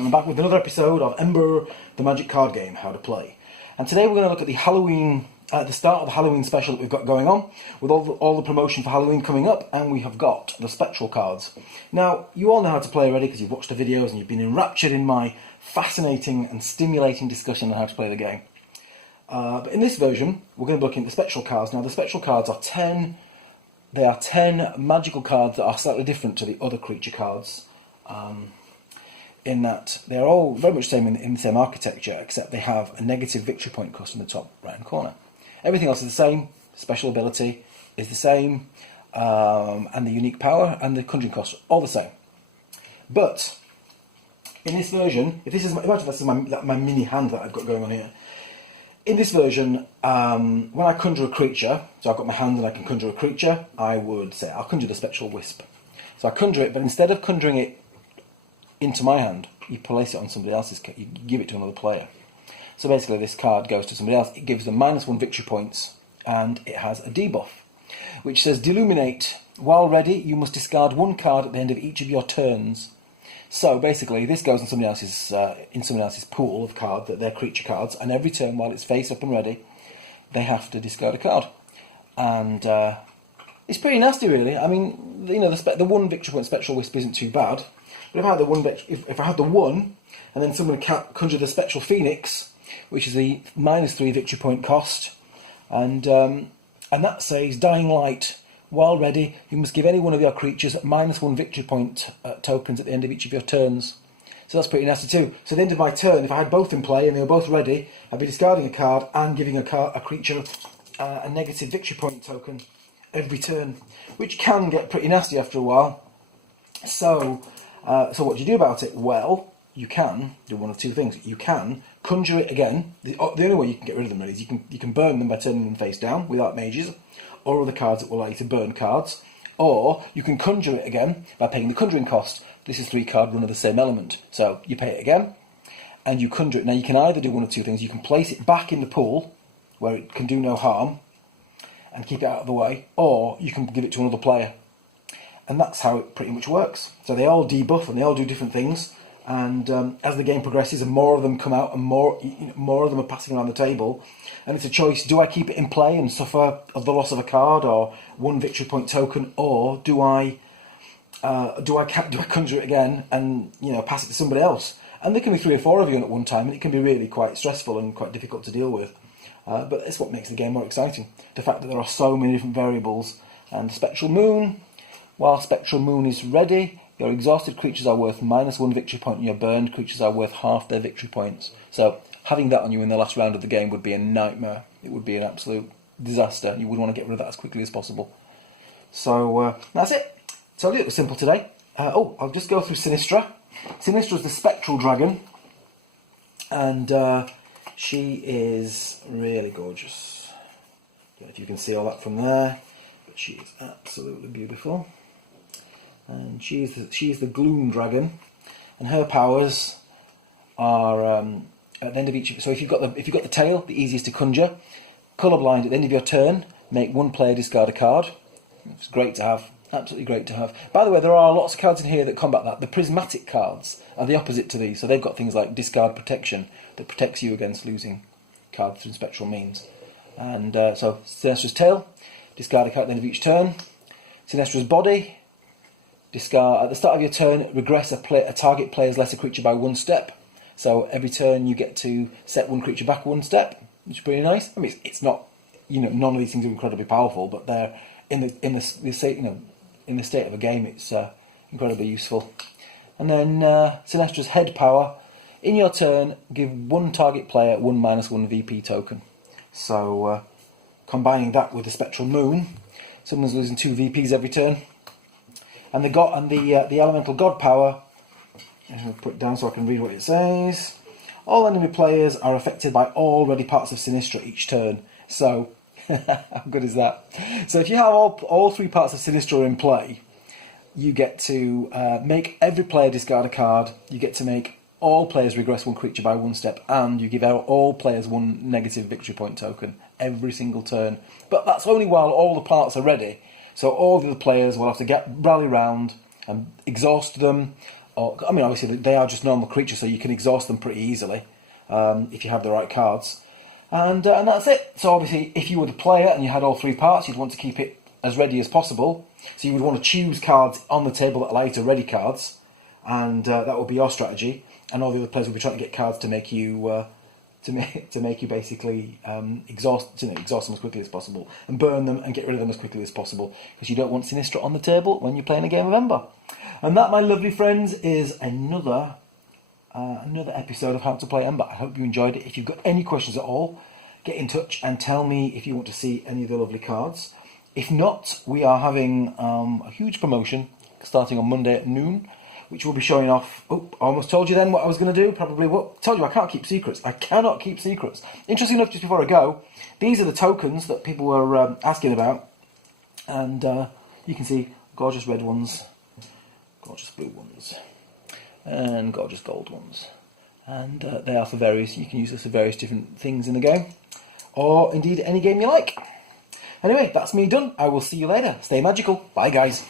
I'm back with another episode of Ember, the Magic Card Game, How to Play. And today we're going to look at the start of the Halloween special that we've got going on, with all the promotion for Halloween coming up, and we have got the Spectral cards. Now, you all know how to play already because you've watched the videos and you've been enraptured in my fascinating and stimulating discussion on how to play the game. But in this version, we're going to be looking at the Spectral cards. Now, the Spectral cards are 10 magical cards that are slightly different to the other creature cards. In that they're all very much the same in the same architecture, except they have a negative victory point cost in the top right hand corner. Everything else is the same. Special ability is the same, and the unique power and the conjuring cost are all the same. But in this version, imagine this is my mini hand that I've got going on here. In this version, when I conjure a creature, so I've got my hand and I can conjure a creature, I would say I'll conjure the Spectral Wisp. So I conjure it, but instead of conjuring it into my hand, you place it on somebody else's card, you give it to another player. So basically this card goes to somebody else, it gives them -1 victory points, and it has a debuff, which says Deluminate. While ready, you must discard 1 card at the end of each of your turns. So basically this goes in somebody else's pool of cards, that they're creature cards, and every turn while it's face up and ready, they have to discard a card. And it's pretty nasty really. I mean, you know, the 1 victory point Spectral Wisp isn't too bad. But if I had the 1, and then someone conjured the Spectral Phoenix, which is the -3 victory point cost, and that says Dying Light. While ready, you must give any one of your creatures -1 victory point tokens at the end of each of your turns. So that's pretty nasty too. So at the end of my turn, if I had both in play and they were both ready, I'd be discarding a card and giving a creature a negative victory point token every turn, which can get pretty nasty after a while. So what do you do about it? Well, you can do one of 2 things. You can conjure it again. The only way you can get rid of them really is you can burn them by turning them face down without mages, or other cards that will allow you to burn cards. Or you can conjure it again by paying the conjuring cost. This is 3 card run of the same element. So you pay it again, and you conjure it. Now you can either do one of 2 things. You can place it back in the pool, where it can do no harm, and keep it out of the way, or you can give it to another player. And that's how it pretty much works. So they all debuff and they all do different things. And as the game progresses and more of them come out and more of them are passing around the table, and it's a choice: do I keep it in play and suffer of the loss of a card or 1 victory point token, or do I conjure it again and pass it to somebody else? And there can be 3 or 4 of you at one time, and it can be really quite stressful and quite difficult to deal with. But it's what makes the game more exciting. The fact that there are so many different variables. And Spectral Moon. While Spectral Moon is ready, your exhausted creatures are worth -1 victory point, and your burned creatures are worth half their victory points. So having that on you in the last round of the game would be a nightmare. It would be an absolute disaster. You would want to get rid of that as quickly as possible. So that's it. So it was simple today. I'll just go through Sinistra. Sinistra is the Spectral Dragon, and she is really gorgeous. I don't know if you can see all that from there, but she is absolutely beautiful. And she's the Gloom Dragon, and her powers are at the end of each. So if you've got the tail, the easiest to conjure. Colourblind, at the end of your turn, make 1 player discard a card. It's great to have, absolutely great to have. By the way, there are lots of cards in here that combat that. The prismatic cards are the opposite to these, so they've got things like discard protection that protects you against losing cards through spectral means. And so Sinestra's tail, discard a card at the end of each turn. Sinestra's body. Discard at the start of your turn, regress a target player's lesser creature by 1 step. So every turn you get to set 1 creature back 1 step, which is pretty nice. I mean, it's not, none of these things are incredibly powerful, but they're in the state of a game, it's incredibly useful. And then Sinestra's head power. In your turn, give 1 target player 1 -1 VP token. So combining that with the Spectral Moon, someone's losing 2 VPs every turn. And the elemental god power, I'll put it down so I can read what it says. All enemy players are affected by all ready parts of Sinistra each turn. So, how good is that? So if you have all 3 parts of Sinistra in play, you get to make every player discard a card, you get to make all players regress 1 creature by 1 step, and you give out all players 1 negative victory point token every single turn. But that's only while all the parts are ready. So all the players will have to rally round and exhaust them, Or, I mean, obviously they are just normal creatures, so you can exhaust them pretty easily if you have the right cards. And that's it. So obviously, if you were the player and you had all 3 parts, you'd want to keep it as ready as possible. So you would want to choose cards on the table that allow you to ready cards, and that would be your strategy. And all the other players will be trying to get cards to make you to make you basically exhaust them as quickly as possible and burn them and get rid of them as quickly as possible, because you don't want Sinistra on the table when you're playing a game of Ember. And that, my lovely friends, is another episode of How to Play Ember. I hope you enjoyed it. If you've got any questions at all, get in touch and tell me if you want to see any of the lovely cards. If not, we are having a huge promotion starting on Monday at noon, which will be showing off. Oh, I almost told you then what I was going to do. Probably what told you I can't keep secrets. I cannot keep secrets. Interesting enough, just before I go, these are the tokens that people were asking about, and you can see gorgeous red ones, gorgeous blue ones, and gorgeous gold ones, and they are for various. You can use this for various different things in the game, or indeed any game you like. Anyway, that's me done. I will see you later. Stay magical. Bye, guys.